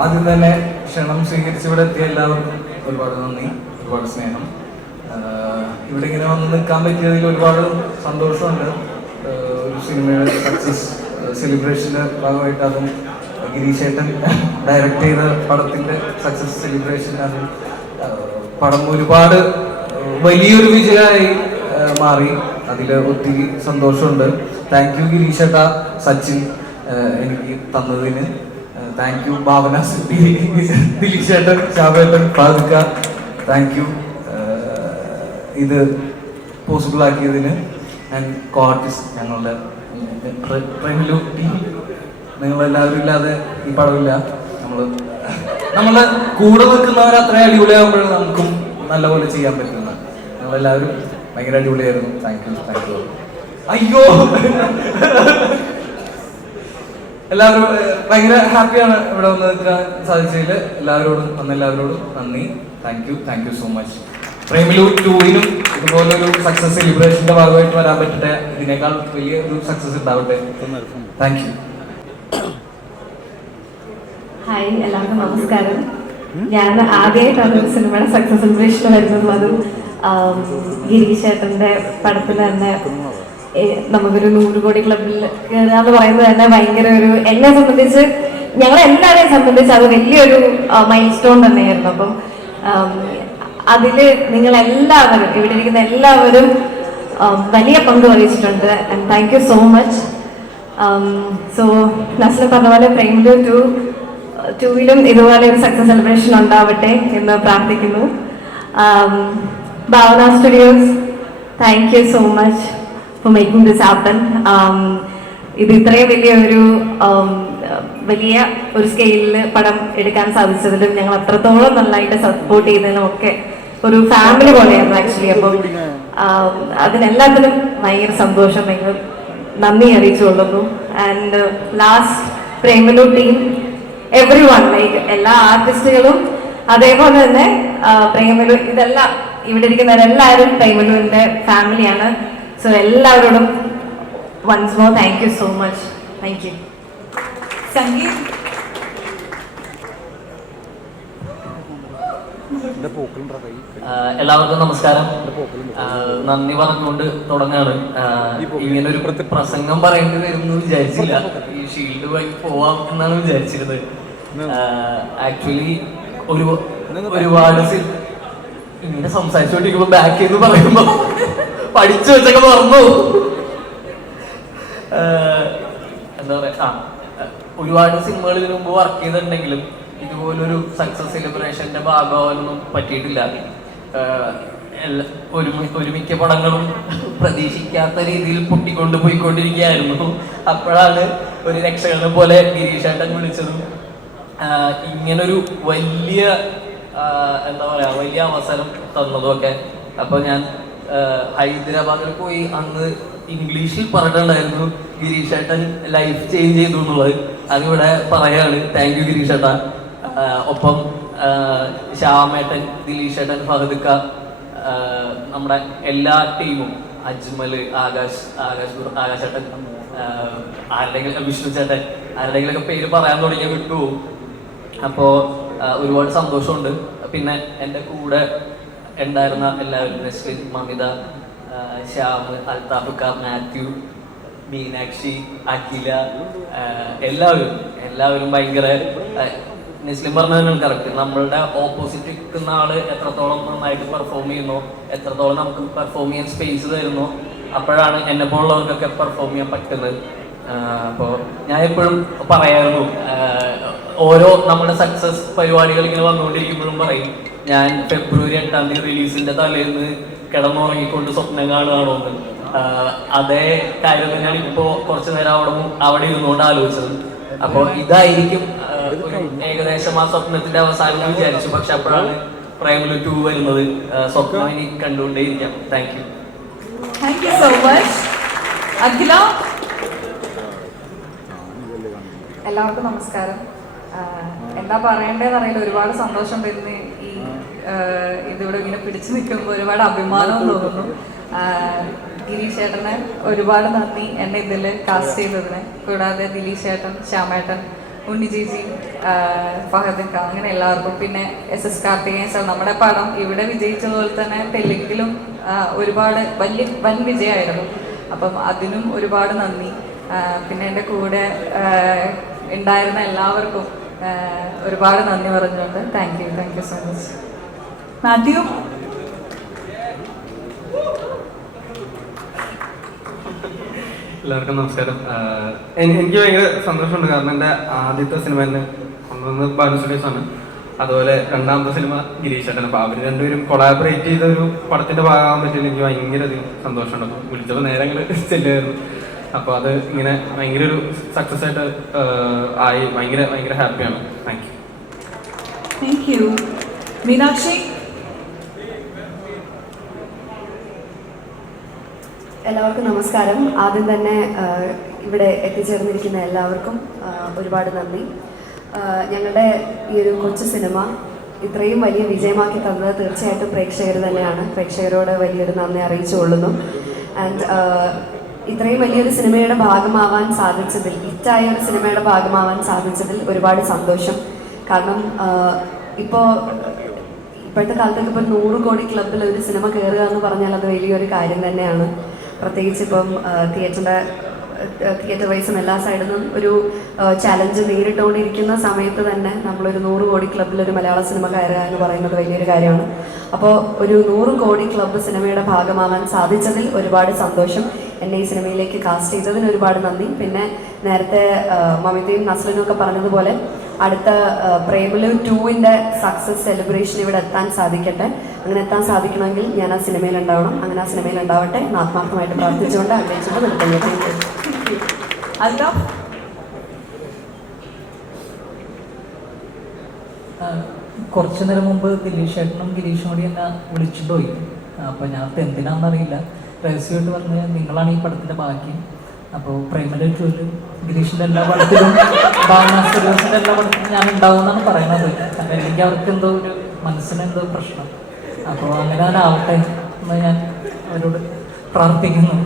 ആദ്യം തന്നെ ക്ഷണം സ്വീകരിച്ച് ഇവിടെ എത്തിയ എല്ലാവർക്കും ഒരുപാട് നന്ദി, ഒരുപാട് സ്നേഹം. ഇവിടെ ഇങ്ങനെ വന്ന് നിൽക്കാൻ പറ്റിയതിൽ ഒരുപാട് സന്തോഷമുണ്ട്. ഒരു സിനിമയുടെ സക്സസ് സെലിബ്രേഷൻ്റെ ഭാഗമായിട്ട് അതും ഗിരീഷേട്ടൻ ഡയറക്റ്റ് ചെയ്ത പടത്തിൻ്റെ സക്സസ് സെലിബ്രേഷൻ, അത് പടം ഒരുപാട് വലിയൊരു വിജയമായി മാറി. അതിൽ ഒത്തിരി സന്തോഷമുണ്ട്. താങ്ക് യു ഗിരീഷേട്ട, സച്ചിൻ എനിക്ക് തന്നതിന്. താങ്ക് യു ഭാവന, ദിലീഷേട്ടൻ, ഷാബേട്ടൻ, ഫാദിക്ക, താങ്ക് യു ഇത് പോസിബിൾ ആക്കിയതിന്. ആൻഡ് കോ ആർട്ടിസ്റ്റ് ഞങ്ങളുടെ പ്രേമിലു ടീം, നിങ്ങളെല്ലാവരും ഇല്ലാതെ ഈ പടമില്ല. നമ്മള് കൂടെ നിൽക്കുന്നവർ അത്ര അടിപൊളിയാകുമ്പോഴും നമുക്കും നല്ലപോലെ ചെയ്യാൻ പറ്റുന്ന നിങ്ങളെല്ലാവരും ഭയങ്കര അടിപൊളിയായിരുന്നു. Thank you, thank U. അയ്യോ, എല്ലാവരും ഭയങ്കര ഹാപ്പിയാണ് ഇവിടെ വന്ന് നിൽക്കാൻ സാധിച്ചതിൽ. എല്ലാവരോടും നന്ദി. Thank you so much. Premalu 2-നും ഇതുപോലൊരു സക്സസ് സെലിബ്രേഷന്റെ ഭാഗമായിട്ട് വരാൻ പറ്റട്ടെ. ഇതിനേക്കാൾ വലിയ ഒരു സക്സസ് ഉണ്ടാവട്ടെ. Thank you. ഹായ്, എല്ലാവർക്കും നമസ്കാരം. ഞാൻ ആദ്യമായിട്ടാണ് ഒരു സിനിമയുടെ സക്സസ് സെലിബ്രേഷൻ വരുന്നത്. ഗിരീഷ് ചേട്ടൻ്റെ പടത്തിന് തന്നെ നമുക്കൊരു 100 കോടി ക്ലബിൽ കയറുക എന്ന് പറയുന്നത് തന്നെ ഭയങ്കര ഒരു, എന്നെ സംബന്ധിച്ച്, ഞങ്ങളെല്ലാവരെയും സംബന്ധിച്ച് അത് വലിയൊരു മൈൽ സ്റ്റോൺ തന്നെയായിരുന്നു. അപ്പം അതിൽ നിങ്ങളെല്ലാവരും, ഇവിടെ ഇരിക്കുന്ന എല്ലാവരും വലിയ പങ്ക് വഹിച്ചിട്ടുണ്ട്. And thank you so much. So Nasla പറഞ്ഞ പോലെ പ്രേമിലു 2-ലും ഇതുപോലെ ഒരു സക്സസ് സെലിബ്രേഷൻ ഉണ്ടാവട്ടെ എന്ന് പ്രാർത്ഥിക്കുന്നു. Bhavana Studios, thank you so much for making this happen. ഇത് ഇത്രയും വലിയ ഒരു സ്കെയിലിൽ പടം എടുക്കാൻ സാധിച്ചതിലും ഞങ്ങൾ അത്രത്തോളം നന്നായിട്ട് സപ്പോർട്ട് ചെയ്തതിനും ഒക്കെ ഒരു ഫാമിലി പോലെയായിരുന്നു ആക്ച്വലി. അപ്പം അതിനെല്ലാത്തിനും ഭയങ്കര സന്തോഷം, ഭയങ്കര നന്ദി അറിയിച്ചുകൊള്ളുന്നു. And last, Premalu team, every one, like എല്ലാ ആർട്ടിസ്റ്റുകളും, അതേപോലെ തന്നെ പ്രേമിലു, ഇതെല്ലാം ഇവിടെ ഇരിക്കുന്നവരെല്ലാവരും പ്രേമിലുവിൻ്റെ ഫാമിലിയാണ്. സോ എല്ലാവരോടും once more thank you so much. Thank you. Sangeeth, എല്ലാവർക്കും നമസ്കാരം. നന്ദി പറഞ്ഞുകൊണ്ട് തുടങ്ങാണ്. ഇങ്ങനൊരു പ്രസംഗം പറയേണ്ടി വരുമെന്ന് വിചാരിച്ചില്ല. ഈ ഷീൽഡ് വഴി പോവാം എന്നാണ് വിചാരിച്ചിരുന്നത്. ആക്ച്വലി ഒരുപാട് ഇങ്ങനെ സംസാരിച്ചുകൊണ്ടിരിക്കുമ്പോ ബാക്ക് എന്ന് പറയുമ്പോ പഠിച്ചു വെച്ചൊക്കെ മറന്നു. എന്താ പറയാ, ഒരുപാട് സിനിമകൾ ഇതിനു മുമ്പ് വർക്ക് ചെയ്തിട്ടുണ്ടെങ്കിലും ഇതുപോലൊരു സക്സസ് സെലിബ്രേഷന്റെ ഭാഗമാവാനൊന്നും പറ്റിയിട്ടില്ല. ഒരുമിക്ക പടങ്ങളും പ്രതീക്ഷിക്കാത്ത രീതിയിൽ പൊട്ടിക്കൊണ്ട് പോയിക്കൊണ്ടിരിക്കുകയായിരുന്നു. അപ്പോഴാണ് ഒരു രക്ഷകനെ പോലെ ഗിരീഷേട്ടൻ വിളിച്ചതും ഇങ്ങനൊരു വലിയ എന്താ പറയാ വലിയ അവസരം തന്നതും ഒക്കെ. അപ്പൊ ഞാൻ ഹൈദരാബാദിൽ പോയി അന്ന് ഇംഗ്ലീഷിൽ പറഞ്ഞിട്ടുണ്ടായിരുന്നു ഗിരീഷേട്ടൻ ലൈഫ് ചേഞ്ച് ചെയ്തു എന്നുള്ളത്. അതിവിടെ പറയാണ്. താങ്ക് യു ഗിരീഷേട്ട. ഒപ്പം ശ്യാമേട്ടൻ, ദിലീഷേട്ടൻ, ഫഹദിക്ക, നമ്മുടെ എല്ലാ ടീമും, അജ്മൽ, ആകാശേട്ടൻ, ആരുടെയെങ്കിലും വിഷ്ണു ചേട്ടൻ, ആരുടെയെങ്കിലൊക്കെ പേര് പറയാൻ തുടങ്ങിയാൽ വിട്ടുപോകും. അപ്പോൾ ഒരുപാട് സന്തോഷമുണ്ട്. പിന്നെ എൻ്റെ കൂടെ ഉണ്ടായിരുന്ന എല്ലാവരും, നസ്ലിൻ, മമിത, ശ്യാം, അൽതാഫിക്ക, മാത്യു, മീനാക്ഷി, അഖില, എല്ലാവരും ഭയങ്കര, നസ്ലിം പറഞ്ഞതാണ് കറക്റ്റ്. നമ്മളുടെ ഓപ്പോസിറ്റ് നിൽക്കുന്ന ആള് എത്രത്തോളം നന്നായിട്ട് പെർഫോം ചെയ്യുന്നോ, എത്രത്തോളം നമുക്ക് പെർഫോം ചെയ്യാൻ സ്പേസ് തരുന്നോ, അപ്പോഴാണ് എന്നെ പോലുള്ളവർക്കൊക്കെ പെർഫോം ചെയ്യാൻ പറ്റുന്നത്. അപ്പോൾ ഞാൻ എപ്പോഴും പറയായിരുന്നു, ഓരോ നമ്മുടെ സക്സസ് പരിപാടികൾ ഇങ്ങനെ വന്നുകൊണ്ടിരിക്കുമ്പോഴും പറയും, ഞാൻ ഫെബ്രുവരി 8-ാം തീയതി റിലീസിന്റെ തലേന്ന് കിടന്നുറങ്ങിക്കൊണ്ട് സ്വപ്നം കാണുകയാണോന്ന്. അതേ കാര്യം തന്നെയാണ് ഇപ്പോൾ കുറച്ചു നേരം അവിടെ ഇരുന്നുകൊണ്ട് ആലോചിച്ചത്. അപ്പോൾ ഇതായിരിക്കും ഏകദേശം ആ സ്വപ്നത്തിന്റെ അവസാനം വിചാരിച്ചു. പക്ഷെ അപ്പോഴാണ് പ്രേമിലു 2 വരുന്നത്. സ്വപ്നം ഇനി കണ്ടുകൊണ്ടേയിരിക്കാം. Thank you. Thank you so much. Akhila, എല്ലാവർക്കും നമസ്കാരം. എന്താ പറയേണ്ടതെന്ന് അറിയില്ല. ഒരുപാട് സന്തോഷം വരുന്ന ഈ ഇതിവിടെ ഇങ്ങനെ പിടിച്ചു നിൽക്കുമ്പോൾ ഒരുപാട് അഭിമാനവും തോന്നുന്നു. ഗിരീഷ് ചേട്ടന് ഒരുപാട് നന്ദി എന്നെ ഇതിൽ കാസ്റ്റ് ചെയ്തതിന്. കൂടാതെ ദിലീഷ് ചേട്ടൻ, ശ്യാമേട്ടൻ, ഉണ്ണി ചേച്ചി, ഫഹദിക്ക, അങ്ങനെ എല്ലാവർക്കും, പിന്നെ SS കാർത്തികേയൻ സാർ. നമ്മുടെ പടം ഇവിടെ വിജയിച്ചതുപോലെ തന്നെ തെലുങ്കിലും ഒരുപാട് വൻ വിജയമായിരുന്നു. അപ്പം അതിനും ഒരുപാട് നന്ദി. പിന്നെ എൻ്റെ കൂടെ ഉണ്ടായിരുന്ന എല്ലാവർക്കും ഒരുപാട് നന്ദി പറഞ്ഞുകൊണ്ട് thank you so much. Mathew. എല്ലാവർക്കും നമസ്കാരം. എനിക്ക് ഭയങ്കര സന്തോഷമുണ്ട്, കാരണം എൻ്റെ ആദ്യത്തെ സിനിമ തന്നെ കൊണ്ടുവന്നത് ബാലു സ്റ്റുഡിയോസ് ആണ്. അതുപോലെ രണ്ടാമത്തെ സിനിമ ഗിരീഷ് ചേട്ടൻ. അപ്പോൾ അവർ രണ്ടുപേരും കൊളാബറേറ്റ് ചെയ്ത ഒരു പടത്തിൻ്റെ ഭാഗമാകാൻ പറ്റില്ല. എനിക്ക് ഭയങ്കര അധികം സന്തോഷമുണ്ട്. അപ്പോൾ വിളിച്ചപ്പോൾ നേരങ്ങൾ ചെല്ലുമായിരുന്നു. അപ്പോൾ അത് ഇങ്ങനെ ഭയങ്കര ഒരു സക്സസ് ആയിട്ട് ആയി ഭയങ്കര ഹാപ്പിയാണ്. Thank you. Thank you. Meenakshi. എല്ലാവർക്കും നമസ്കാരം. ആദ്യം തന്നെ ഇവിടെ എത്തിച്ചേർന്നിരിക്കുന്ന എല്ലാവർക്കും ഒരുപാട് നന്ദി. ഞങ്ങളുടെ ഈ ഒരു കൊച്ചു സിനിമ ഇത്രയും വലിയ വിജയമാക്കി തന്നത് തീർച്ചയായിട്ടും പ്രേക്ഷകർ തന്നെയാണ്. പ്രേക്ഷകരോട് വലിയൊരു നന്ദി അറിയിച്ചുകൊള്ളുന്നു. ആൻഡ് ഇത്രയും വലിയൊരു സിനിമയുടെ ഭാഗമാവാൻ സാധിച്ചതിൽ, ഹിറ്റായ ഒരു സിനിമയുടെ ഭാഗമാവാൻ സാധിച്ചതിൽ ഒരുപാട് സന്തോഷം. കാരണം ഇപ്പോഴത്തെ കാലത്തൊക്കെ ഇപ്പോൾ 100 കോടി ക്ലബിൽ ഒരു സിനിമ കയറുക എന്ന് പറഞ്ഞാൽ അത് വലിയൊരു കാര്യം തന്നെയാണ്. പ്രത്യേകിച്ച് ഇപ്പം തിയേറ്റർ വൈസും എല്ലാ സൈഡിൽ നിന്നും ഒരു ചലഞ്ച് നേരിട്ടുകൊണ്ടിരിക്കുന്ന സമയത്ത് തന്നെ നമ്മളൊരു 100 കോടി ക്ലബിൽ ഒരു മലയാള സിനിമ കയറുക എന്ന് പറയുന്നത് വലിയൊരു കാര്യമാണ്. അപ്പോൾ ഒരു 100 കോടി ക്ലബ്ബ് സിനിമയുടെ ഭാഗമാവാൻ സാധിച്ചതിൽ ഒരുപാട് സന്തോഷം. എന്നെ ഈ സിനിമയിലേക്ക് കാസ്റ്റ് ചെയ്തതിന് ഒരുപാട് നന്ദി. പിന്നെ നേരത്തെ മമിതയും നസ്ലിനും ഒക്കെ പറഞ്ഞതുപോലെ അടുത്ത പ്രേമലു 2ന്റെ സക്സസ് സെലിബ്രേഷൻ ഇവിടെ എത്താൻ സാധിക്കട്ടെ. അങ്ങനെ എത്താൻ സാധിക്കണമെങ്കിൽ ഞാൻ ആ സിനിമയിൽ ഉണ്ടാവണം. അങ്ങനെ ആ സിനിമയിൽ ഉണ്ടാവട്ടെ എന്ന് ആത്മാർത്ഥമായിട്ട് പ്രാർത്ഥിച്ചുകൊണ്ട് ആഗ്രഹിച്ചുകൊണ്ട് നിർത്തുന്നു. കുറച്ചു നേരം മുമ്പ് ദിലീഷ് ചേട്ടനും ഗിരീഷും കൂടി എന്നെ വിളിച്ചിട്ട് പോയി. അപ്പോൾ ഞാൻ എന്തിനാണെന്നറിയില്ല, രഹസ്യമായിട്ട് പറഞ്ഞ് നിങ്ങളാണ് ഈ പടത്തിൻ്റെ ബാക്കി. അപ്പോൾ പ്രേമലു 2-ലും ഗിരീഷിൻ്റെ എല്ലാ പടത്തിലും ഭാവന സ്റ്റുഡിയോസിൻ്റെ എല്ലാ പടത്തിലും ഞാൻ ഉണ്ടാവും എന്നാണ് പറയുന്നത്. അല്ലെങ്കിൽ അവർക്ക് എന്തോ ഒരു മനസ്സിനെന്തോ പ്രശ്നം. അപ്പോൾ അങ്ങനെ ആവട്ടെ എന്ന് ഞാൻ അവരോട് പ്രാർത്ഥിക്കുന്നു.